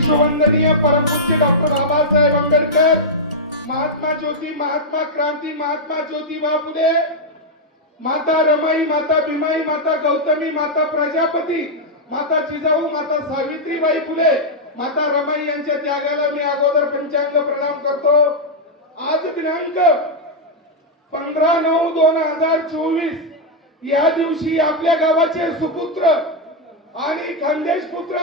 विश्ववंदनीय परमपूज्य डॉक्टर बाबासाहेब आंबेडकर, महात्मा ज्योती, महात्मा क्रांती, महात्मा ज्योतिबा फुले, माता रमाई, माता भीमाई, माता गौतमी, माता प्रजापती, माता जिजाऊ, माता सावित्रीबाई फुले, माता रमाई यांच्या त्यागाला मी अगोदर पंचांग प्रणाम करतो. आज दिनांक 15/9/2024 या दिवशी आपल्या गावाचे सुपुत्र आणि खानदेश पुत्र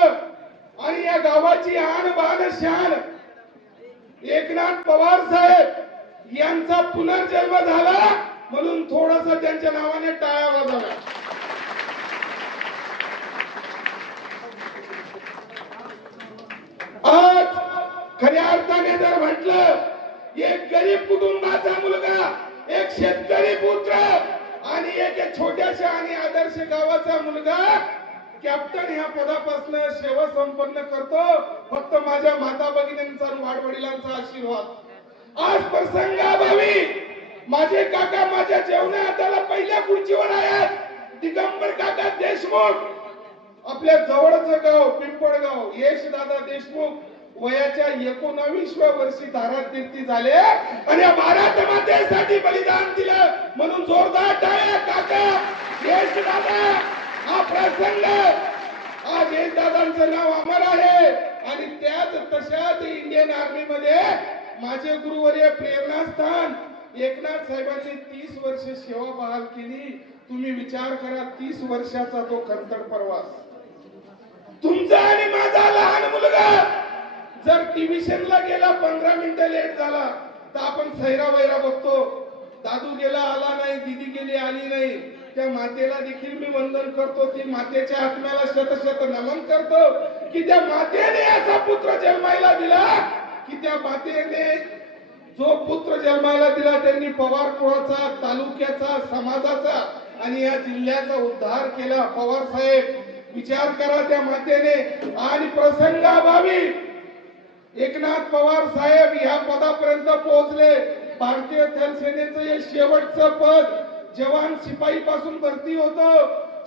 आणि या गावाची आन बान शान एकनाथ पवार साहेब यांचा पुनर्जन्म झाला, म्हणून थोडासा त्यांच्या नावाने टाळ्या वाजवा. आज खऱ्या अर्थाने जर म्हटलं, एक गरीब कुटुंबाचा मुलगा, एक शेतकरी पुत्र आणि एक छोट्याशा आणि आदर्श गावाचा मुलगा कॅप्टन ह्या पदापासून सेवा संपन्न करतो, फक्त माझ्या माता भगिनींचा आणि वाडवडिलांचा आशीर्वाद. आज प्रसंगाभावी माझे काका माझ्या जेवणा हाताला पहिल्या खुर्चीवर आहेत, दिगंबर काका देशमुख. आपल्या जवळचं गाव पिंपळगाव, यशदादा देशमुख वयाच्या 19व्या वर्षी धारातीर्थी झाले आणि भारत मातेसाठी बलिदान दिलं, म्हणून जोरदार टाळ्या काका यशदादा. हा प्रसंग आज यशदादांचं नाव अमर आहे आणि त्याच तशाच इंडियन आर्मी मध्ये माझे गुरुवर्य प्रेरणास्थान एकनाथ साहेबांनी 30 वर्ष सेवा बहाल केली. तुम्ही विचार करा, 30 वर्षाचा तो खंतर प्रवास. तुमचा आणि माझा लहान मुलगा जर टिव्हिशनला गेला 15 मिनिटं लेट झाला तर आपण सैरा वैरा बघतो. दादू गेला आला नाही, दीदी गेली आली नाही, त्या मातेला देखील मी वंदन करतो. ती मातेच्या आत्म्याला शतशत नमन करतो की त्या मातेने असा पुत्र जन्मायला दिला, की त्या मातेने जो पुत्र जन्माला दिला त्यांनी पवार कुळाचा, तालुक्याचा, समाजाचा आणि या जिल्ह्याचा उद्धार केला. पवार साहेब विचार करा त्या मातेने. आणि प्रसंगाभावी एकनाथ पवार साहेब ह्या पदापर्यंत पोहोचले. भारतीय थलसेनेचं हे शेवटचं पद. जवान शिपाई पासून भरती होतो,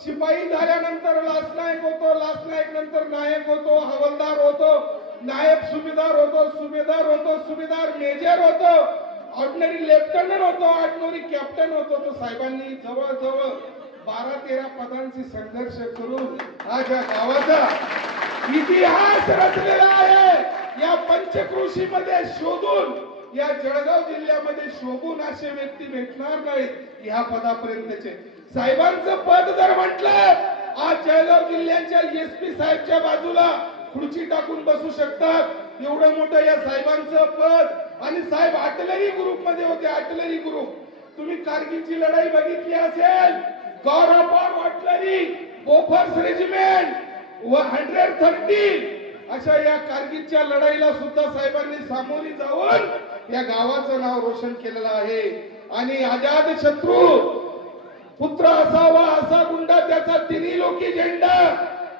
शिपाई झाल्यानंतर लासनायक होतो, लासनायक नंतर नायक होतो, हवालदार होतो, नायब सुभेदार होतो, सुभेदार होतो, सुभेदार मेजर होतो, ऑर्डिनरी लेफ्टनंट होतो, ऑर्डिनरी कॅप्टन होतो. तो साहेबांनी जवळजवळ 12-13 पदांची संघर्ष करून आज या गावाचा इतिहास रचलेला आहे. या पंचक्रोशीमध्ये शोधून, या जळगाव जिल्ह्यामध्ये शोभून असे व्यक्ती भेटणार नाहीत ह्या पदापर्यंतचे. साहेबांचं पद जर म्हटलं, आज जळगाव जिल्ह्याच्या एसपी साहेबच्या बाजूला खुर्ची टाकून बसू शकतात, एवढं मोठं या साहेबांचं पद. आणि साहेब आर्टिलरी ग्रुप मध्ये होते, आर्टिलरी ग्रुप. तुम्ही कारगिलची लढाई बघितली असेल, गौरव आर्टिलरी, बोफर्स रेजिमेंट, 130 अशा या कारगिलच्या लढाईला सुद्धा साहेबांनी सामोरी जाऊन या गावाचं नाव रोशन केलेलं आहे. आणि आजाद शत्रू पुत्र असावा असा गुंडा त्याचा तिन्ही लोकी झेंडा,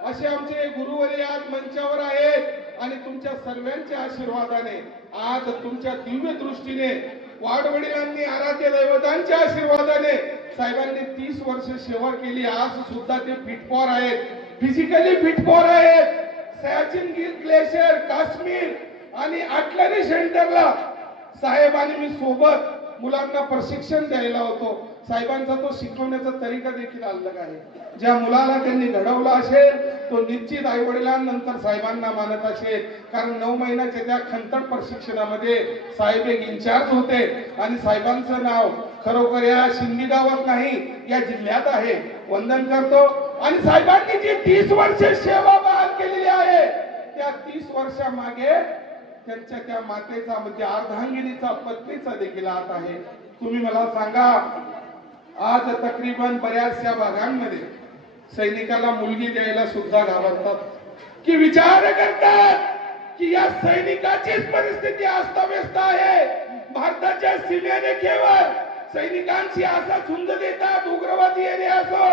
असे आमचे गुरुवर्य आज मंचावर आहेत. आणि तुमच्या सर्वांच्या आशीर्वादाने, आज तुमच्या दिव्य दृष्टीने, वाडवडिलांनी, आराध्य दैवतांच्या आशीर्वादाने साहेबांनी 30 वर्ष सेवा केली. आज सुद्धा ते फिटफॉर आहेत, फिजिकली फिटफॉर आहेत. सयाचिन ग्लेशियर, काश्मीर आणि आर्टिलरी सेंटरला साहेब आणि मी सोबत मुलांना प्रशिक्षण द्यायला होतो. साहेबांचा तो शिकवण्याचा तरीका देखील अलग आहे. ज्या मुलाला त्यांनी घडवला असेल तो निश्चित आई वडिलांनंतर साहेबांना मानत असेल. कारण 9 महिन्याच्या त्या खंतड प्रशिक्षणामध्ये साहेब एक इन्चार्ज होते आणि साहेबांचं नाव खरोखर या शिंदी गावात नाही, या जिल्ह्यात आहे. वंदन करतो. आणि साहेबांनी जी 30 वर्ष सेवा बहाल केलेली आहे, त्या 30 वर्षामागे त्यांच्या त्या मातेचा म्हणजे अर्धांगिनीचा, पत्नीचा देखील हात आहे. तुम्ही मला सांगा, आज तकरीबन बऱ्याचशा भागांमध्ये सैनिकाला मुलगी द्यायला सुद्धा घाबरतात, की विचार करतात की या सैनिकाचीच परिस्थिती अस्ताव्यस्त आहे. भारताच्या सीमेरेषेवर सैनिकांची असा झुंज देतात, उग्रवादी एरिया असो,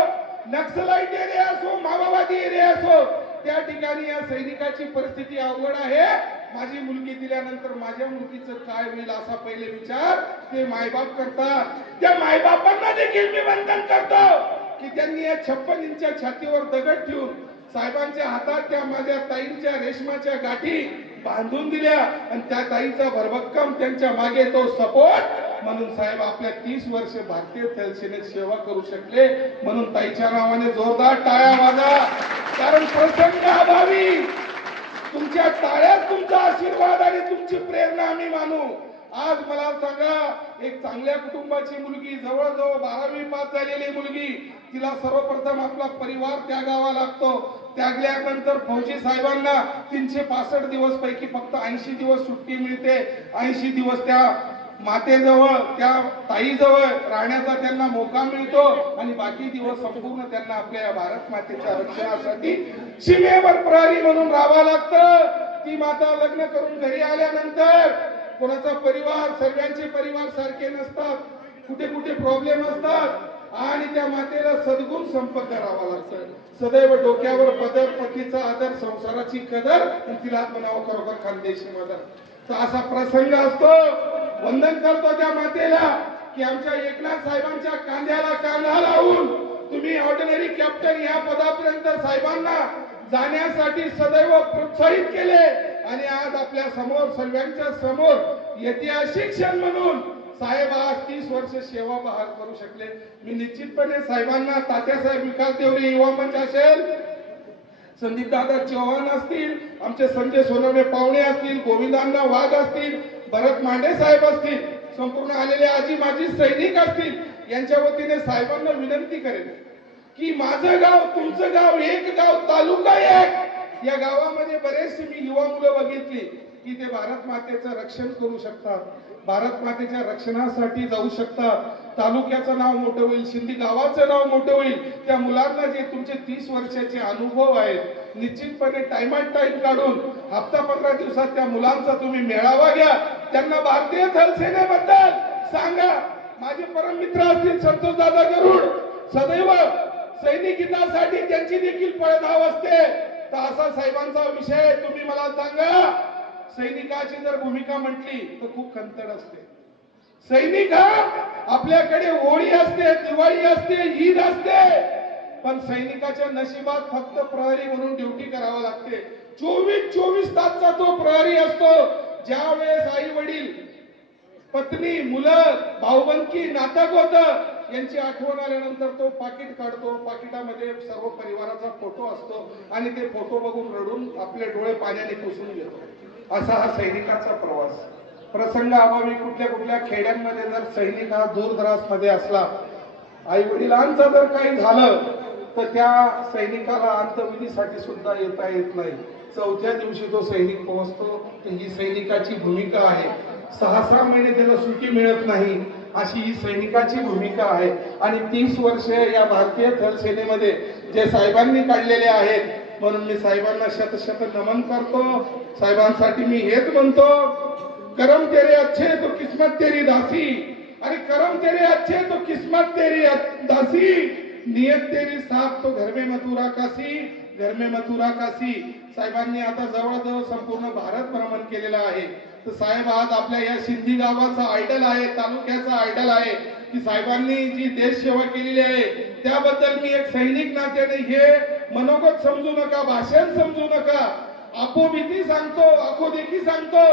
नक्सलाइट एरिया असो, माओवादी एरिया असो, त्या ठिकाणी या सैनिकाची परिस्थिती अवघड आहे. माझी मुलगी दिल्यानंतर माझ्या मुलगीचं काय होईल असा पहिले विचार ते मायबाप करतात. त्या मायबापांना देखील मी वंदन करतो की त्यांनी या 56 इंच्या छातीवर दगड ठेवून साहेबांच्या हातात त्या माझ्या ताईंच्या रेशमाच्या गाठी बांधून दिल्या आणि त्या ताईचा भरभक्कम त्यांच्या मागे तो सपोर्ट म्हणून साहेब आपल्या 30 वर्ष भारतीय थलसेनेत सेवा करू शकले म्हणून ताईच्या नावाने जोरदार टाळ्या वाजा. कारण प्रसंग अभावी तुमच्या टाळ्यात तुमचा आशीर्वाद आणि तुमची प्रेरणा आम्ही मानू. आज मला सांगा, एक चांगल्या कुटुंबाची मुलगी, जवळजवळ 12वी पास झालेली मुलगी, तिला सर्वप्रथम आपला परिवार त्यागावा लागतो. त्यागल्यानंतर फौजी साहेबांना 365 दिवस पैकी फक्त 80 दिवस सुट्टी मिळते. 80 दिवस त्या मातेजवळ, त्या ताईजवळ राहण्याचा त्यांना मोका मिळतो आणि बाकी दिवस संपूर्ण त्यांना आपल्या भारत मातेच्या रक्षणासाठी सीमेवर प्रहरी म्हणून राहावं लागतं. ती माता लग्न करून घरी आल्यानंतर कोणाचा परिवार, सर्वांचे परिवार सारखे नसतात, कुठे कुठे प्रॉब्लेम असतात आणि त्या मातेला सद्गुण संपन्न करावा लागतं. सदैव डोक्यावर पदर, पतीचा आदर, संसाराची कदर आणि तिला म्हणावं खरोखर खानदेशी मदर. तर असा प्रसंग असतो. वंदन करतो त्या मातेला की आमच्या एकनाथ साहेबांच्या कांद्याला कांदा लावून तुम्ही ऑर्डिनरी कॅप्टन या पदापर्यंत साहेबांना जाण्यासाठी सदैव प्रोत्साहित केले आणि आज आपल्या समोर, सर्वांच्या समोर ऐतिहासिक क्षण म्हणून साहेब आज 30 वर्ष सेवा बहाल करू शकले. मी निश्चितपणे साहेबांना, तात्यासाहेब विकास देवरे युवा मंच असेल, संदीप दादा चव्हाण असतील, आमचे संजय सोनवणे पाहुणे असतील, गोविंदांना वाघ असतील, भरत मांडे साहेब असतील, संपूर्ण आलेले आजी माजी सैनिक असतील, यांच्या वतीने साहेबांना विनंती करेन की माझं गाव, तुमचं गाव, एक गाव, तालुका एक. या गावामध्ये बरेचसे मी युवा मुलं बघितली की ते भारत मातेचं रक्षण करू शकतात, भारत मातेच्या रक्षणासाठी जाऊ शकतात. तालुक्याचं नाव मोठं होईल, शिंदी गावाचं नाव मोठं होईल. त्या मुलांना जे तुमचे 30 वर्षाचे अनुभव आहेत, निश्चितपणे टाइमात टाइम काढून हप्ता 15 दिवसात त्या मुलांचा तुम्ही मेळावा घ्या, त्यांना भारतीय थलसेनेबद्दल सांगा. माझे परम मित्र असतील संतोष दादा गरुड, सदैव सैनिक हितासाठी त्यांची देखील पळधाव असते. तर असा साहेबांचा विषय तुम्ही मला सांगा. सैनिकाची जर भूमिका म्हटली तर खूप खंतड असते. सैनिक हा आपल्याकडे होळी असते, दिवाळी असते, ईद असते, पण सैनिकाच्या नशिबात फक्त प्रहरी म्हणून ड्युटी करावं लागते. 24 तासचा तो प्रहरी असतो. ज्या वेळेस आई वडील, पत्नी, मुलं, भाऊबंदकी, नातक होतं, यांची आठवण आल्यानंतर तो पाकिट काढतो. पाकिटामध्ये सर्व परिवाराचा फोटो असतो आणि ते फोटो बघून रडून आपले डोळे पाण्याने पुसून घेतो. असा हा सैनिकाचा प्रवास. प्रसंग अभावी कुठल्या कुठल्या खेड्यांमध्ये जर सैनिक हा दूरदराज मध्ये असला, आई वडिलांचं जर काही झालं तर त्या सैनिकाला अंत्यविधीसाठी सुद्धा येता येत नाही. 4थ्या दिवशी तो सैनिक पोहोचतो. ही सैनिकाची भूमिका आहे. 6 महिने त्याला सुट्टी मिळत नाही, अशी ही सैनिकाची भूमिका आहे. आणि 30 वर्ष या भारतीय थलसेनेमध्ये जे साहेबांनी काढलेले आहेत, म्हणून मी साहेबांना शत नमन करतो. साहेबांसाठी मी हेच म्हणतो, करम तेरे अच्छे तो किस्मत तेरी दासी, अरे करम तेरे अच्छे तो किस्मत तेरी दासी, नियत तेरी साफ तो घर में मथुरा काशी, घर में मथुरा काशी. साहेबांनी आता जवळजवळ संपूर्ण भारत भ्रमण केलेला आहे. तर साहेब आज आपल्या या सिंधी गावाचा आयडल आहे, तालुक्याचा आयडल आहे की साहेबांनी जी देश सेवा केलेली आहे त्याबद्दल मी एक सैनिक नात्याने हे मनोगत समजू नका, भाषण समजू नका, आपोभीती सांगतो, आखोदेखी सांगतो.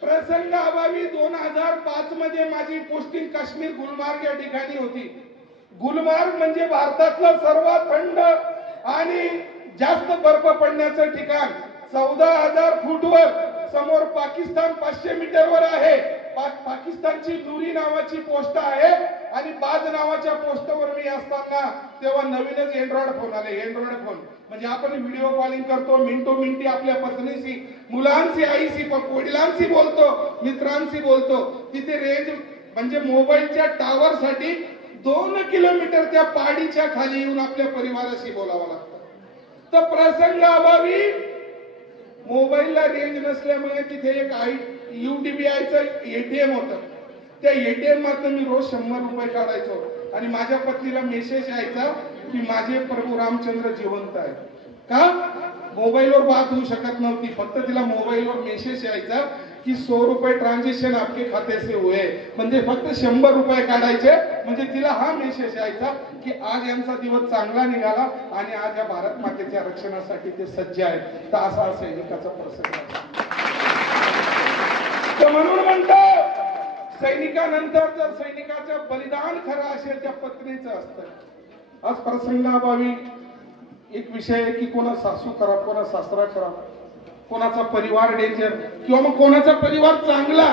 प्रसंग अभावी 2005 मध्ये माझी पोस्टिंग काश्मीर गुलमार्ग या ठिकाणी होती. गुलमार्ग म्हणजे भारतातलं सर्वात थंड आणि जास्त बर्फ पडण्याचं ठिकाण. 14,000 फूटवर, समोर पाकिस्तान 500 मीटरवर आहे. पाकिस्तानची नूरी नावाची पोस्ट आहे आणि बाज नावाच्या पोस्टवर मी असताना तेव्हा नवीनच अँड्रॉइड फोन आले. अँड्रॉइड फोन म्हणजे आपण व्हिडिओ कॉलिंग करतो, मिनिटोमिनिटी आपल्या पत्नीशी, मुलांशी, आईशी, वडिलांशी बोलतो, मित्रांशी बोलतो. तिथे रेंज म्हणजे मोबाईलच्या टावर साठी 2 किलोमीटर त्या पाडीच्या खाली येऊन आपल्या परिवाराशी बोलावं लागतं. तर प्रसंग अभावी मोबाईलला रेंज नसल्यामुळे तिथे एक UDBIचं ATM होतं. त्या ATM मधनं मी रोज 100 रुपये काढायचो आणि माझ्या पत्नीला मेसेज यायचा की माझे प्रभू रामचंद्र जिवंत आहे. का? मोबाईलवर बात होऊ शकत नव्हती, फक्त तिला मोबाईलवर मेसेज यायचा की 100 रुपये ट्रांजेक्शन आपके खाते से हुए, म्हणजे फक्त 100 रुपये काढायचे, म्हणजे तिला हा मेसेज यायचा की आज यांचा दिवस चांगला निघाला आणि आज या भारत मातेच्या रक्षणासाठी ते सज्ज आहेत. तर असा सैनिकाचा प्रसंग आहे. तर म्हणून म्हणतो सैनिकानंतर जर सैनिकाचं बलिदान खरं असेल त्या पत्नीचं असतं. आज प्रसंगाभावी एक विषय आहे की कोणा सासू करा, कोणा सासरा करा, कोणाचा परिवार डेंजर किंवा मग कोणाचा परिवार चांगला,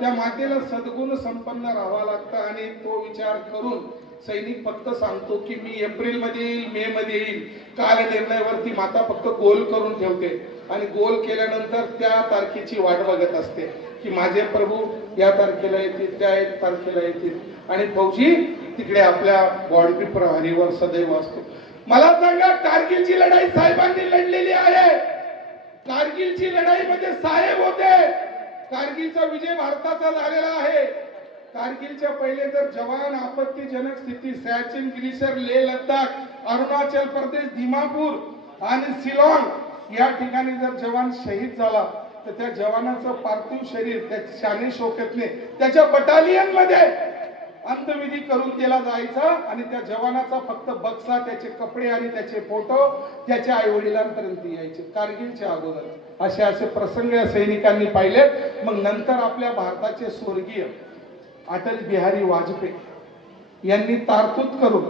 त्या मातेला सद्गुण संपन्न राहावं लागतं. आणि तो विचार करून सैनिक फक्त सांगतो की मी एप्रिल मध्ये येईल, मे मध्ये येईल. काल निर्णयावरती माता फक्त गोल करून ठेवते आणि गोल केल्यानंतर त्या तारखेची वाट बघत असते की माझे प्रभू या तारखेला येतील, त्या एक तारखेला येतील. आणि फौजी तिकडे आपल्या बॉर्डरी प्रहरीवर सदैव असतो. मला सांगा, कारगिलची लढाई साहेबांनी लढलेली आहे. कारगिलची लढाईमध्ये साहेब होते. कारगिलचा विजय भारताचा झालेला आहे. कारगिलच्या पहिले जर जवान आपत्तीजनक स्थिती सियाचीन ग्लेशियर, लेह लडाख, अरुणाचल प्रदेश, दिमापूर आणि शिलाँग या ठिकाणी जर जवान शहीद झाला तर त्या जवानाचं पार्थिव शरीर त्याच्या शाने शौकतने त्याच्या बटालियन मध्ये अंत्यविधी करून केला जायचा आणि त्या जवानाचा फक्त बक्सा, त्याचे कपडे आणि त्याचे फोटो त्याच्या आई वडिलांपर्यंत यायचे. कारगिलच्या अगोदर असे असे प्रसंग या सैनिकांनी पाहिले. मग नंतर आपल्या भारताचे स्वर्गीय अटल बिहारी वाजपेयी यांनी तारतूत करून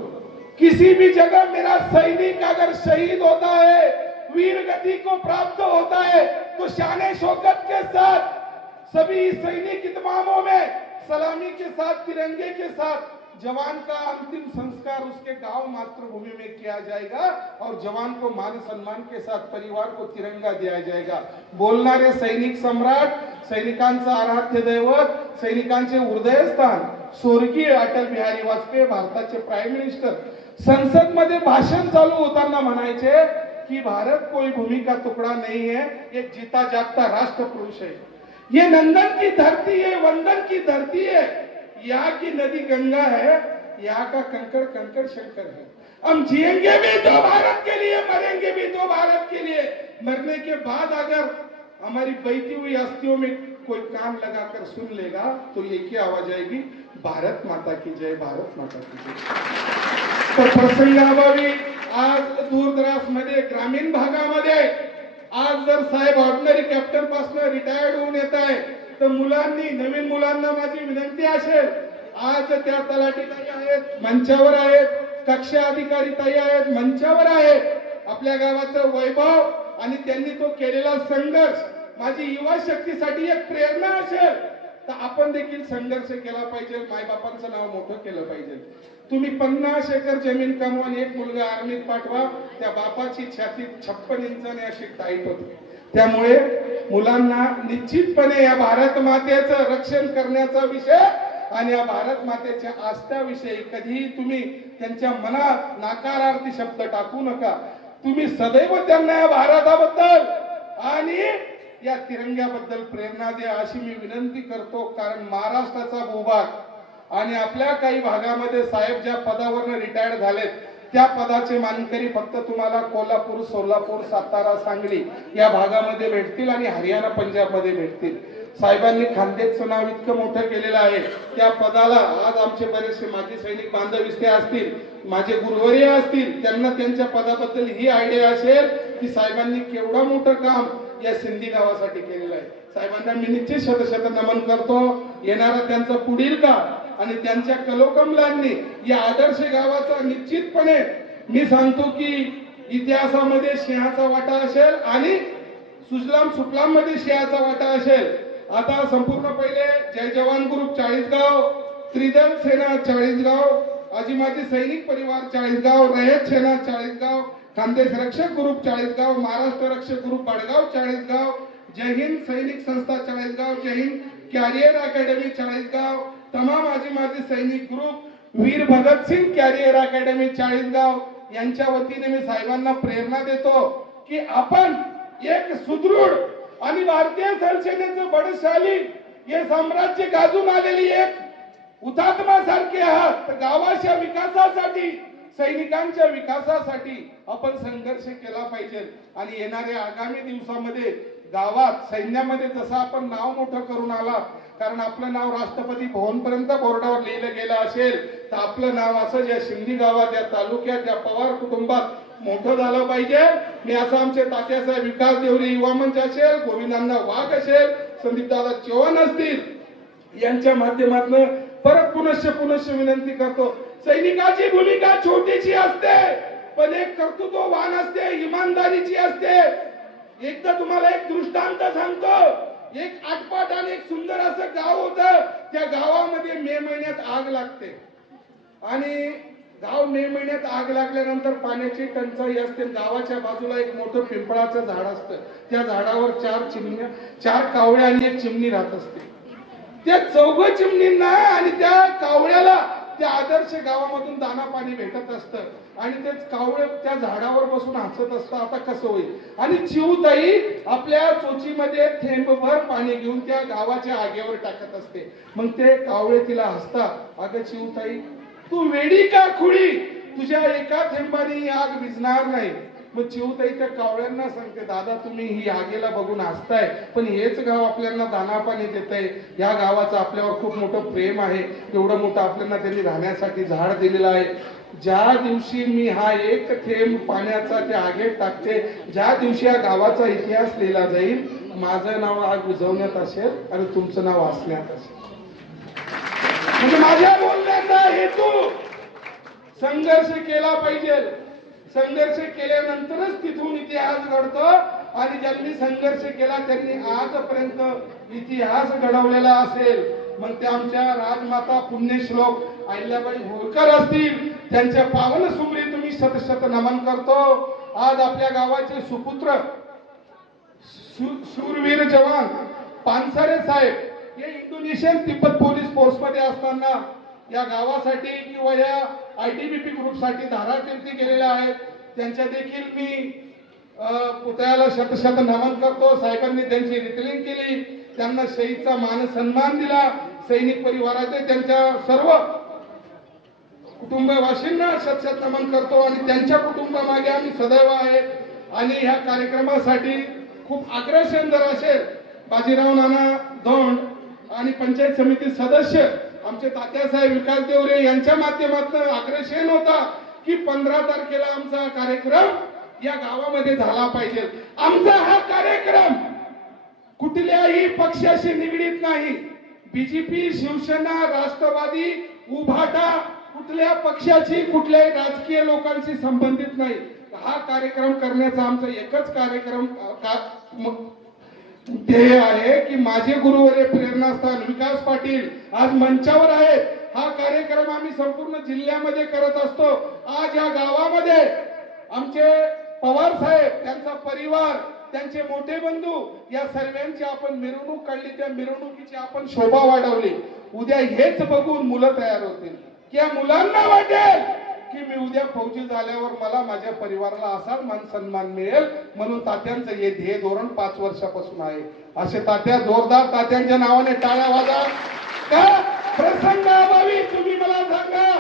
किसी भी जगह मेरा सैनिक अगर शहीद होता है, वीर गति को प्राप्त होता है, तो शान शौकत के साथ सभी सैनिक इत्मामों में सलामी के साथ, तिरंगे के साथ जवान का अंतिम संस्कार उसके गांव मातृभूमि में किया जाएगा और जवान को मान सम्मान के साथ परिवार को तिरंगा दिया जाएगा. बोलणारे सैनिक सम्राट, सैनिकांचा आराध्य दैवत, सैनिकांचे हृदयस्थान स्वर्गीय अटल बिहारी वाजपेयी, भारताचे प्राईम मिनिस्टर, संसद मध्ये भाषण चालू होताना म्हणायचे कि भारत कोई भूमि का टुकड़ा नहीं है, एक जीता जागता राष्ट्र पुरुष है. ये नंदन की धरती है, वंदन की धरती है, यहाँ की नदी गंगा है, यहाँ का कंकड़ कंकड़ शंकर है. हम जिएंगे भी तो भारत के लिए, मरेंगे भी तो भारत के लिए. मरने के बाद अगर हमारी बहती हुई अस्थियों में कोई कान लगाकर सुन लेगा तो ये क्या आवाज आएगी, भारत माता की जय, भारत माता की जय. तर प्रसंगाभावी आज दूरदराज मध्ये, ग्रामीण भागामध्ये आज जर साहेब ऑर्डिनरी कॅप्टन पासून रिटायर्ड होऊन येत आहे तर मुलांनी, नवीन मुलांना माझी विनंती असेल, आज त्या तलाठी ताई आहेत, मंचावर आहेत, कक्षा अधिकारी ताई आहेत, मंचावर आहेत. आपल्या गावाचं वैभव आणि त्यांनी तो केलेला संघर्ष माझी युवा शक्तीसाठी एक प्रेरणा असेल तर आपण देखील संघर्ष केला पाहिजे, मायबापांचं नाव मोठं केलं पाहिजे. तुम्ही 50 एकर जमीन कमवा आणि एक मुलगा आर्मीत पाठवा, त्या बापाची छाती 56 इंचाने अशी टाईट होते. त्यामुळे मुलांना निश्चितपणे या भारत मातेचं रक्षण करण्याचा विषय आणि या भारत मातेच्या आस्थेविषयी कधीही तुम्ही त्यांच्या मनात नकारार्थी शब्द टाकू नका. तुम्ही सदैव त्यांना या भारताबद्दल आणि या तिरंग्याबद्दल प्रेरणा द्या अशी मी विनंती करतो. कारण महाराष्ट्राचा भूभाग आणि आपल्या काही भागामध्ये साहेब ज्या पदावरनं रिटायर्ड झालेत त्या पदाचे मानकरी फक्त तुम्हाला कोल्हापूर, सोलापूर, सातारा, सांगली या भागामध्ये भेटतील आणि हरियाणा, पंजाब मध्ये भेटतील. साहेबांनी खानदेशचं नाव इतकं मोठं केलेलं आहे, त्या पदाला आज आमचे बरेचसे माजी सैनिक बांधव इथे असतील, माझे गुरुवर्य असतील, त्यांना त्यांच्या पदाबद्दल ही आयडिया असेल की साहेबांनी केवढं मोठं काम या सिंधी गावासाठी केलेलं आहे. साहेबांना मी निश्चित शतशत नमन करतो. येणारा त्यांचा पुढील काळ आणि त्यांच्या कलोकमलांनी या आदर्श गावाचा निश्चितपणे मी सांगतो की इतिहासामध्ये सिंहाचा वाटा असेल आणि सुजलाम सुफलाम मध्ये सिंहाचा वाटा असेल. आता संपूर्ण पहिले जय जवान ग्रुप 40 गाव, त्रिदल सेना 40 गाव, आजीमाजी सैनिक परिवार 40 गाव, रयत सेना 40 गाव, खानदेश रक्षक ग्रुप 40 गाव, महाराष्ट्र रक्षक ग्रुप बाडगाव 40 गाव, जय हिंद सैनिक संस्था 40 गाव, जय हिंद कॅरियर अकॅडमी 40 गाव, तमाम आजीमाजी सैनिक ग्रुप, वीर भगत सिंग कॅरियर अकॅडमी 40 गाव यांच्या वतीने मी साहेबांना प्रेरणा देतो की आपण एक सुदृढ आणि भारतीय सेनेचं बडशाली हे साम्राज्य गाजून आलेली एक हुतात्मासारखे आहात. गावाच्या विकासासाठी, सैनिकांच्या विकासासाठी आपण संघर्ष केला पाहिजे आणि येणाऱ्या आगामी दिवसामध्ये गावात सैन्यामध्ये जसं आपण नाव मोठं करून आला, कारण आपलं नाव राष्ट्रपती भवन पर्यंत बोर्डावर लिहिलं गेलं असेल, तर आपलं नाव असं या शिंदी गावात, या तालुक्यात, या पवार कुटुंबात मोठं झालं पाहिजे. मी असं आमचे तात्यासाहेब विकास देवरे युवा मंच असेल, गोविंदांना वाघ असेल, संदीप दादा चव्हाण असतील, यांच्या माध्यमातून परत पुनश्च विनंती करतो. सैनिकाची भूमिका छोटीशी असते, पण एक कर्तृत्ववान असते, इमानदारीची असते. एकदा तुम्हाला एक दृष्टांत सांगतो. एक आटपाट आणि एक सुंदर असं गाव होतं. त्या गावामध्ये मे महिन्यात आग लागते आणि गाव मे महिन्यात आग लागल्यानंतर पाण्याची टंचाई असते. गावाच्या बाजूला एक मोठं पिंपळाचं झाड असतं. त्या झाडावर 4 कावळे आणि एक चिमणी राहत असते. त्या 4 चिमणींना आणि त्या कावळ्याला त्या आदर्श गावामधून दाना पाणी भेटत असतं आणि ते कावळे त्या झाडावर बसून हसत असतं. आता कसं होईल? आणि चिऊताई आपल्या चोचीमध्ये थेंबभर पाणी घेऊन त्या गावाच्या आगेवर टाकत असते. मग ते कावळे तिला हसतात. अगं चिऊताई, तू वेडी का खुळी? तुझ्या एका थेंबाने ही आग विझणार नाही. मग चिऊताई त्या कावळ्यांना सांगते, दादा तुम्ही ही आगेला बघून हसताय, पण हेच गाव आपल्याला दाना पाणी देतंय. या गावाचं आपल्यावर खूप मोठं प्रेम आहे. एवढं मोठं आपल्याला त्यांनी राहण्यासाठी झाड दिलेलं आहे. ज्या दिवशी मी हा एक थेंब पाण्याचा त्या आगेत टाकते, ज्या दिवशी या गावाचा इतिहास लिहिला जाईल, माझं नाव आग विझवण्यात असेल आणि तुमचं नाव हसण्यात असेल. म्हणजे माझ्या बोलण्याचा हेतू संघर्ष केला पाहिजे. संघर्ष केल्यानंतरच तिथून इतिहास घडतो आणि ज्यांनी संघर्ष केला त्यांनी आजपर्यंत इतिहास घडवलेला असेल. मग ते आमच्या राजमाता पुण्यश्लोक अहिल्याबाई होळकर असतील, त्यांच्या पावन सुमरी तुम्ही शतशत नमन करतो. आज आपल्या गावाचे सुपुत्र शूरवीर जवान पानसरे साहेब हे इंडोनेशियन तिब्बत पोलीस फोर्स मध्ये असताना या गावासाठी किंवा या ITBP ग्रुप साठी धारातीर्थी गेलेले आहेत. त्यांच्या देखील मी पुतळ्याला शतशत नमन करतो. साहेबांनी त्यांची रिटलिंग केली, त्यांना शहीदचा मान सन्मान दिला. सैनिक परिवाराचे त्यांच्या सर्व कुटुंबवासींना शतशत नमन करतो आणि त्यांच्या कुटुंबामागे आम्ही सदैव आहेत. आणि ह्या कार्यक्रमासाठी खूप अग्रेसन जर असेल, बाजीराव नाना दौंड आणि पंचायत समिती सदस्य आमचे तात्यासाहेब विकास देवरे यांच्या माध्यमातून अग्रेसन होता की 15 तारखेला आमचा कार्यक्रम या गावामध्ये झाला पाहिजे. आमचा हा कार्यक्रम कुठल्याही पक्षाशी निगडीत नाही. BJP, शिवसेना, राष्ट्रवादी, उभाटा कुठल्या पक्षाची, कुठल्याही राजकीय लोकांशी संबंधित नाही. हा कार्यक्रम करण्याचा आमचा एकच कार्यक्रम ध्येय आहे की माझे गुरुवर्य प्रेरणास्थान विकास पाटील आज मंचावर आहेत. हा कार्यक्रम आम्ही संपूर्ण जिल्ह्यामध्ये करत असतो. आज या गावामध्ये आमचे पवार साहेब, त्यांचा परिवार, त्यांचे मोठे बंधू या सर्वांची आपण मिरवणूक काढली. त्या मिरवणुकीची आपण शोभा वाढवली. उद्या हेच बघून मुलं तयार होतील की या मुलांना वाटेल की मी उद्या फौजी झाल्यावर मला माझ्या परिवाराला असाच मान सन्मान मिळेल. म्हणून तात्यांचं हे ध्येय धोरण 5 वर्षापासून आहे. असे तात्या, जोरदार तात्यांच्या नावाने टाळ्या वाजा. का प्रसंगाभावी तुम्ही मला सांगा,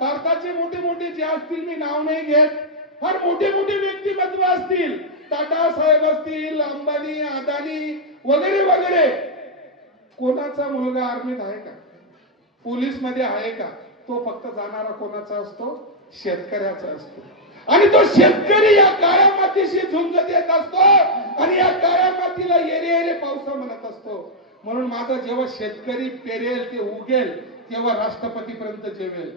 भारताचे मोठे मोठे जे असतील, मी नाव नाही घेत, फार मोठे मोठे व्यक्तिमत्व असतील, टाटा साहेब असतील, अंबानी, अदानी वगैरे वगैरे, कोणाचा मुलगा आर्मीत आहे का? पोलीस मध्ये आहे का? तो फक्त जाणारा कोणाचा असतो? शेतकऱ्याचा असतो. आणि तो शेतकरी या काळ्या मातीशी झुंज देत असतो आणि या काळ्या मातीला येरे येरे पावसा म्हणत असतो. म्हणून माझा जेव्हा शेतकरी पेरेल, ते उगेल, तेव्हा राष्ट्रपतीपर्यंत जेवेल.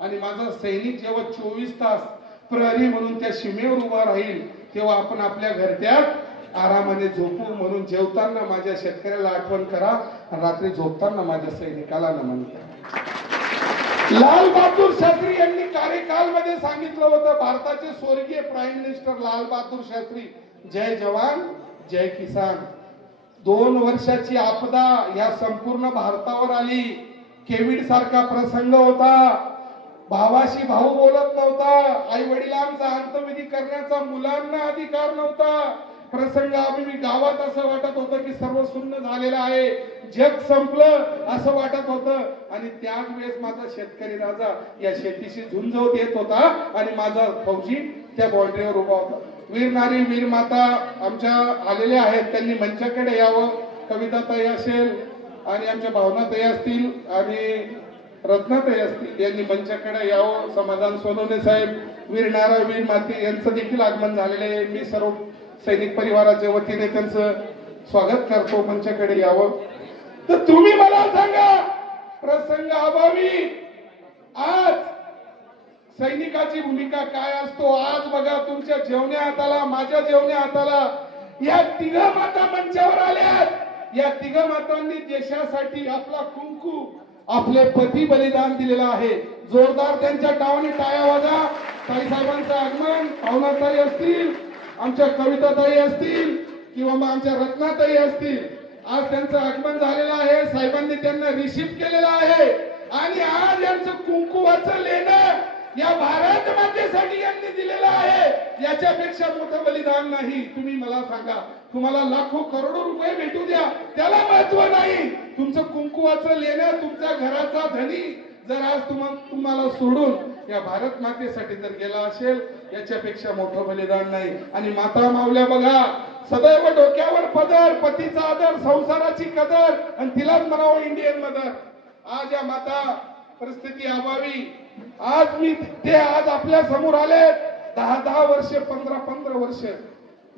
आणि माझा सैनिक जेव्हा 24 तास प्रहरी म्हणून त्या सीमेवर उभा राहील, तेव्हा आपण आपल्या घरट्यात आरामाने झोपू. म्हणून जेवताना माझ्या शेतकऱ्याला आठवण करा, रात्री झोपताना माझ्या सैनिकाला नमन करा. लाल बहादूर शास्त्री यांनी कार्यकालमध्ये सांगितलं होतं, भारताचे स्वर्गीय प्राईम मिनिस्टर लाल बहादूर शास्त्री, जय जवान जय किसान. 2 वर्षाची आपदा या संपूर्ण भारतावर आली. कोविड सारखा प्रसंग होता. भावाशी भाऊ बोलत नव्हता. आई वडिलांचा अंत्यविधी करण्याचा मुलांना अधिकार नव्हता. प्रसंगाभावी गावात असं वाटत होतं की सर्व शून्य झालेलं आहे, जग संपलं असं वाटत होतं. आणि त्याच वेळेस माझा शेतकरी राजा या शेतीशी झुंज देत होता आणि माझा फौजी त्या बाउंड्रीवर उभा होता. वीर नारी वीर माता आमच्या आलेल्या आहेत, त्यांनी मंचाकडे यावं. कविताताई असेल आणि आमच्या भावनाताई असतील आणि रत्नाताई असतील, यांनी मंचाकडे यावं. समाधान सोनवणे साहेब, वीर नारा वीर माते यांचं देखील आगमन झालेले आहे. मी सर्व सैनिक परिवाराच्या वतीने त्यांचं स्वागत करतो. मंचाकडे यावं. तर तुम्ही मला सांगा, प्रसंग अभावी आज सैनिकाची भूमिका काय असतो. आज बघा, तुमच्या जेवण्या हाताला, माझ्या जेवण्या हाताला या तिघा माता मंचावर आल्यात. या तिघा मातांनी देशासाठी आपला कुंकू, आपले पती बलिदान दिलेलं आहे. जोरदार त्यांच्या टावाने टाळ्या वाजा. ताई साहेबांचं आगमन, भावनाताई असतील, आमच्या कविताताई असतील किंवा मग आमच्या रत्नाताई असतील, आज त्यांचं आगमन झालेलं आहे. साहेबांनी त्यांना रिसीव्ह केलेलं आहे आणि आज यांचं कुंकुवाचं लेणं या भारत मातेसाठी यांनी दिलेलं आहे. याच्यापेक्षा मोठं बलिदान नाही. तुम्ही मला सांगा, तुम्हाला लाखो करोडो रुपये भेटू द्या, त्याला महत्व नाही. तुमचं कुंकुवाचं लेणं, तुमच्या घराचा धनी जर आज तुम्हाला सोडून या भारत मातेसाठी जर गेला असेल, याच्यापेक्षा मोठं बलिदान नाही. आणि माता मावल्या बघा, सदैव डोक्यावर पदर, पतीचा आदर, संसाराची कदर आणि तिलाच म्हणावं इंडियन मदर. आज या माता परिस्थिती अभावी आज मी ते आज आपल्या समोर आले. 10 वर्ष, 15 वर्ष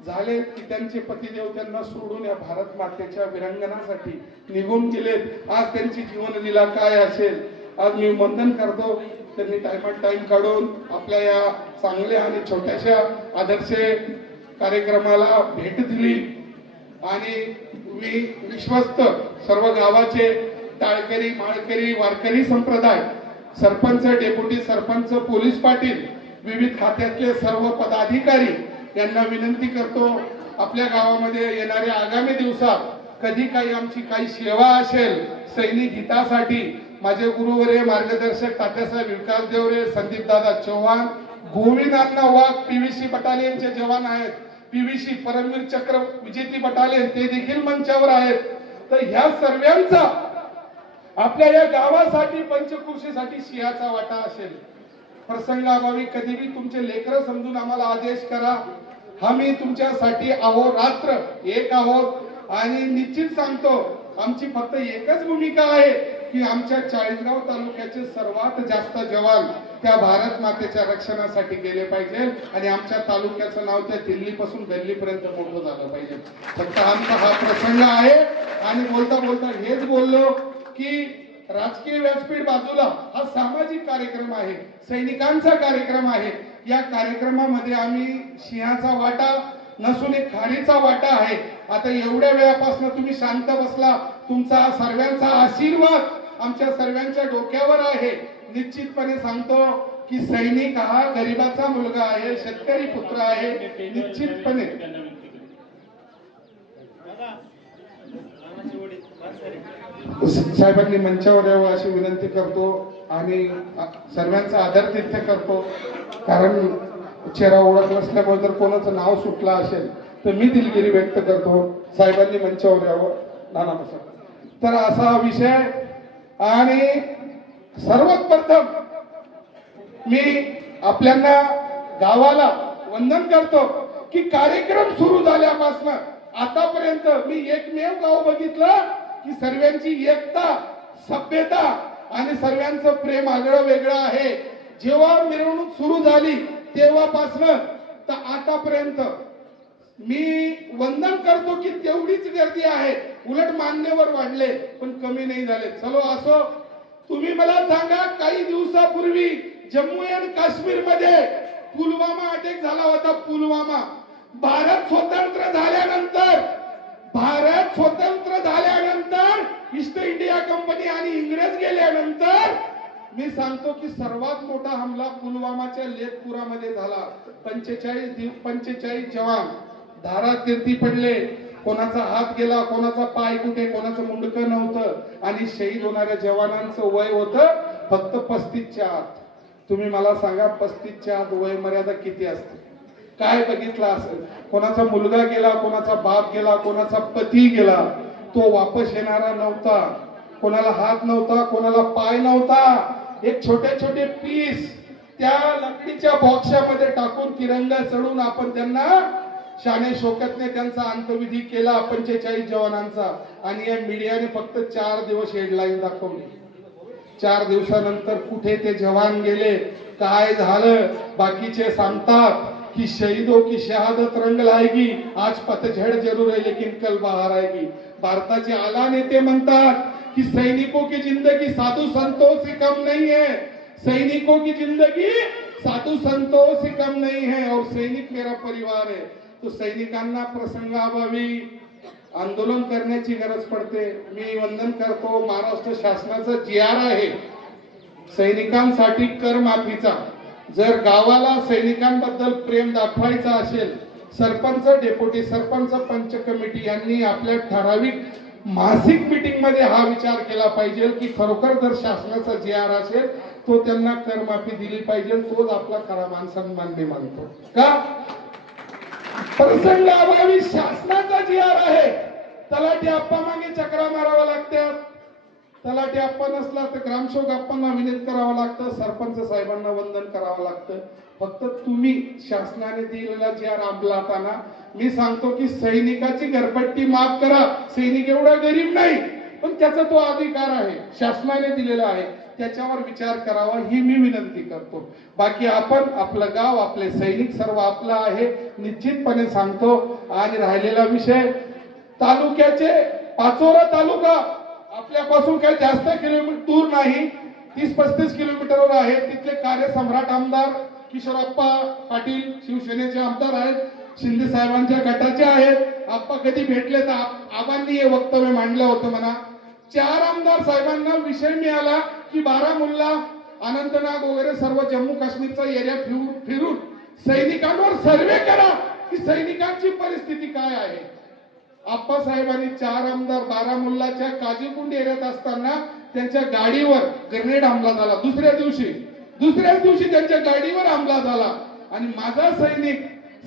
झाले की त्यांचे पतिदेव त्यांना सोडून या भारत मातेच्या विरंगणासाठी निघून गेलेत. आज त्यांची जीवनलीला काय असेल. आज मी वंदन करतो, त्यांनी टाइम काढून आपल्या या चांगल्या आणि छोट्याशा आदर्श कार्यक्रमाला भेट दिली. आणि मी विश्वस्त सर्व गावाचे टाळकरी, माळकरी, वारकरी संप्रदाय, सरपंच, डेप्युटी सरपंच, पोलीस पाटील, विविध खात्यातले सर्व पदाधिकारी यांना विनंती करतो, आपल्या गावामध्ये येणाऱ्या आगामी दिवसात कधी काही आमची काही सेवा असेल सैनिक हितासाठी, माझे गुरुवर्य मार्गदर्शक तात्यासाहेब विकास देवरे, संदीप दादा चव्हाण, गोविंदांना वाघ, पीव्हीसी बटालियनचे जवान आहेत, पीव्हीसी परमवीर चक्र विजेती बटालियन ते देखील मंचावर आहेत. तर ह्या सर्वांचा आपल्या या गावासाठी, पंचकृषीसाठी सिंहाचा वाटा असेल. प्रसंगाभावी कधीही तुमचे लेकर समजून आम्हाला आदेश करा. आम्ही तुमच्यासाठी अहोरात्र एक आहोत आणि निश्चित सांगतो, आमची फक्त एकच भूमिका आहे की आमच्या 40गाव तालुक्याचे सर्वात जास्त जवान त्या भारत मातेच्या रक्षणासाठी गेले पाहिजे आणि आमच्या तालुक्याचं नाव त्या दिल्लीपासून गल्लीपर्यंत मोठं झालं पाहिजे. फक्त आमचा हा प्रसंग आहे. आणि बोलता बोलता हेच बोललो की राजकीय व्यासपीठ बाजूला, हा सामाजिक कार्यक्रम आहे, सैनिकांचा कार्यक्रम आहे. या कार्यक्रमामध्ये आम्ही सिंहाचा वाटा नसून एक खारीचा वाटा आहे. आता एवढ्या वेळापासून तुम्ही शांत बसला, तुमचा सर्वांचा आशीर्वाद आमच्या सर्वांच्या डोक्यावर आहे. निश्चितपणे सांगतो की सैनिक हा गरिबाचा मुलगा आहे, शेतकरी पुत्र आहे. निश्चितपणे साहेबांनी मंचावर यावं अशी विनंती करतो आणि सर्वांचा आदर तिथे करतो. कारण चेहरा ओळख नसल्यामुळे जर कोणाचं नाव सुटलं असेल तर मी दिलगिरी व्यक्त करतो. साहेबांनी मंचावर यावं. नाना तर असा विषय. आणि सर्वात प्रथम मी आपल्याला गावाला वंदन करतो की कार्यक्रम सुरू झाल्यापासून आतापर्यंत मी एकमेव गाव बघितलं की सर्वांची एकता, सभ्यता आणि सर्वांचं प्रेम आगळं वेगळं आहे. जेव्हा मिरवणूक सुरू झाली तेव्हापासून तर आतापर्यंत मी वंदन करतो की तेवढीच गर्दी आहे. उलट मान्यवर वाढले पण कमी नाही झाले. चलो असो. तुम्ही मला सांगा, काही दिवसापूर्वी जम्मू आणि काश्मीर मध्ये पुलवामा अटॅक झाला होता. पुलवामा भारत स्वतंत्र झाल्यानंतर ईस्ट इंडिया कंपनी आणि इंग्रज गेल्यानंतर मी सांगतो की सर्वात मोठा हमला पुलवामाच्या लेथपुरामध्ये झाला. 45 जवान धारातीर्थी पडले. कोणाचा हात गेला, कोणाचा पाय कुठे, कोणाचं मुंडकं नव्हतं. आणि शहीद होणाऱ्या जवानांचं वय होतं फक्त 35च्या आत. तुम्ही मला सांगा 35च्या आत वय मर्यादा किती असते? काय बघितलं असेल? कोणाचा मुलगा गेला, कोणाचा बाप गेला, कोणाचा पती गेला, तो वापस येणारा नव्हता. कोणाला हात नव्हता, कोणाला पाय नव्हता. एक छोटे छोटे पीस त्या लकडीच्या बॉक्समध्ये टाकून तिरंगा चढून आपण त्यांना शाने शौकतने त्यांचा अंत्यविधी केला 45 जवानांचा. आणि या मीडियाने फक्त 4 दिवस हेडलाईन दाखवली. 4 दिवसानंतर कुठे ते जवान गेले, काय झालं, बाकीचे सांगतात कि शहीदों की शहादत रंग लाएगी, आज पतझड़ जरूर है लेकिन कल बाहर आएगी. भारताचे आला नेते म्हणतात कि सैनिकों की जिंदगी साधु संतों से कम नहीं है, सैनिकों की जिंदगी साधु संतों से कम नहीं है और सैनिक मेरा परिवार है. तो सैनिकांना प्रसंगाभावी आंदोलन करण्याची गरज पडते. मी वंदन करतो, महाराष्ट्र शासनाचा GR आहे सैनिकांसाठी कर माफीचा. जर गावाला सैनिकांबद्दल प्रेम दाखवायचं असेल, सरपंच, डेप्युटी सरपंच, पंच कमिटी यांनी आपल्या ठराविक मासिक मीटिंग मध्ये हा विचार केला पाहिजे की खरोखर जर शासनाचा GR असेल तो त्यांना कर माफी दिली पाहिजे. तोच आपला खरा मान सन्मान मी मानतो. का प्रसंगाभावी शासनाचा GR आहे, तलाठी आप्पा मागे चक्रा मारावा लागतात. तलाठी आप्पा नसला तर ग्रामसेवक आप्पांना विनंती करावं लागतं, सरपंच साहेबांना वंदन करावं लागतं. फक्त तुम्ही शासनाने दिलेला GR अंमलात आणा. मी सांगतो की सैनिकाची घरपट्टी माफ करा. सैनिक एवढा गरीब नाही, पण त्याचा तो अधिकार आहे, शासनाने दिलेला आहे, त्याच्यावर विचार करावा ही मी विनंती करतो. बाकी आपण, आपलं गाव, आपले सैनिक सर्व आपलं आहे निश्चितपणे सांगतो. आणि राहिलेला विषय तालुक्याचे, पाचोरा तालुका आपल्यापासून काही जास्त किलोमीटर दूर नाही, 30-35 किलोमीटरवर आहे. तिथले कार्यसम्राट आमदार किशोरप्पा पाटील शिवसेनेचे आमदार आहेत, शिंदे साहेबांच्या गटाचे आहेत. आप्पा कधी भेटले तर आबांनी हे वक्तव्य मांडलं होतं म्हणा. 4 आमदार साहेबांना विषय मिळाला की बारामुल्ला, अनंतनाग वगैरे सर्व जम्मू काश्मीरचा एरिया फिरून सैनिकांवर सर्वे करा की सैनिकांची परिस्थिती काय आहे. आप्पा साहेबांनी 4 आमदार बारामुल्लाच्या काजीकुंड एरियात असताना त्यांच्या गाडीवर ग्रेनेड हमला झाला. दुसऱ्याच दिवशी त्यांच्या गाडीवर हमला झाला. आणि माझा सैनिक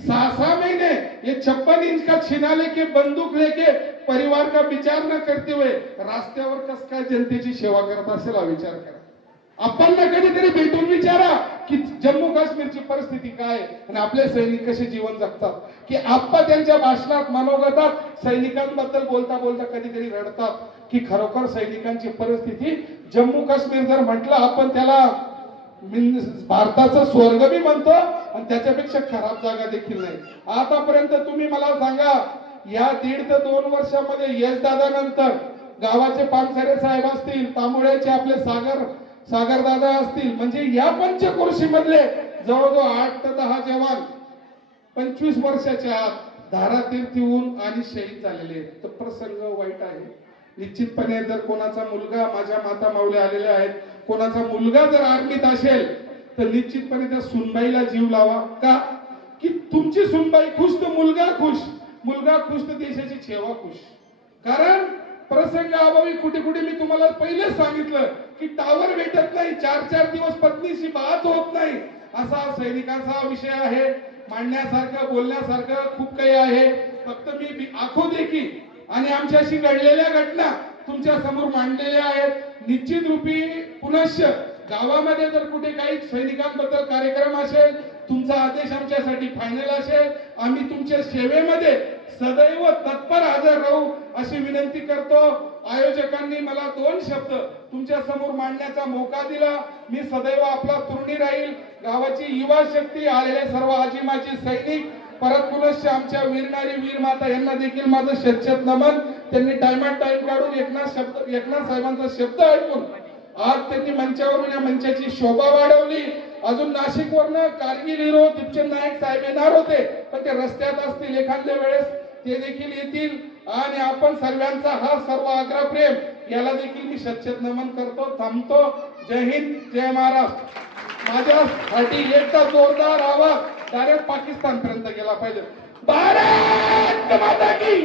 6 महीने ये 56 इंच का छीना लेके बंदूक लेके परिवार का विचार न करते हुए रस्त्यावर कस काय जनतेची सेवा करत असेल हा विचार करा. आपल्याला कधीतरी भेटून विचारा की जम्मू काश्मीरची परिस्थिती काय आणि आपले सैनिक कसे जीवन जगतात. की आप्पा त्यांच्या भाषणात, मनोगतात सैनिकांबद्दल बोलता बोलता कधीतरी रडतात की खरोखर सैनिकांची परिस्थिती, जम्मू काश्मीर जर म्हटलं आपण त्याला भारताचं स्वर्ग बी म्हणतो आणि त्याच्यापेक्षा खराब जागा देखील नाही. आतापर्यंत तुम्ही मला सांगा, या 1.5 ते 2 वर्षामध्ये यश दादा नंतर गावाचे पानसरे साहेब असतील, तांबोळ्याचे आपले सागर दादा असतील, म्हणजे या पंचक्रोशी मधले जवळजवळ 8 ते 10 जवान 25 वर्षाच्या आत धारातीर्थीहून आणि शहीद झालेले. तर प्रसंग वाईट आहे. निश्चितपणे जर कोणाचा मुलगा, माझ्या माता माऊली आलेल्या आहेत, कोणाचा मुलगा जर आर्मीत असेल तर निश्चितपणे त्या सुनबाईला जीव लावा. का की तुमची सुनबाई खुश तर मुलगा खुश, मुलगा खुश तर देशाची सेवा खुश. कारण प्रसंग अभावी कुठे कुठे मी तुम्हाला पहिलेच सांगितलं की टावर भेटत नाही, 4-4 दिवस पत्नीशी बात होत नाही. असा सैनिकांचा विषय आहे. मांडण्यासारखं, बोलण्यासारखं खूप काही आहे. फक्त मी आखो देखी आणि आमच्याशी घडलेल्या घटना तुमच्या समोर मांडलेल्या आहेत. निश्चित रूपी पुनश्च गावामध्ये जर कुठे काही सैनिकांबद्दल कार्यक्रम असेल, तुमचा आदेश आमच्यासाठी फायनल असेल, आम्ही तुमच्या सेवेमध्ये सदैव तत्पर हजर राहू अशी विनंती करतो. आयोजकांनी मला 2 शब्द तुमच्या समोर मांडण्याचा मौका दिला. मी सदैव आपला तरुणी राहील. गावाची युवा शक्ती, आलेले सर्व आजी माजी सैनिक, परत पुनश्च आमच्या वीरनारी वीर माता यांना देखील माझं शतशत नमन. त्यांनी टाइमात टाइम काढून एकनाथ साहेबांचा शब्द ऐकून आज त्यांनी मंचावरून या मंचाची शोभा वाढवली. अजून नाशिक वरनं कारगिल हिरो दीपचंद नाईक साहेब येणार होते, पण ते रस्त्यात असतील, एखाद्या वेळेस ते देखील येतील. आणि आपण सर्वांचा हा सर्व आग्रह प्रेम याला देखील मी शतशत नमन करतो. थांबतो. जय हिंद, जय महाराष्ट्र. माझ्यासाठी एकदा जोरदार आवाज डायरेक्ट पाकिस्तान पर्यंत गेला पाहिजे. भारत माता की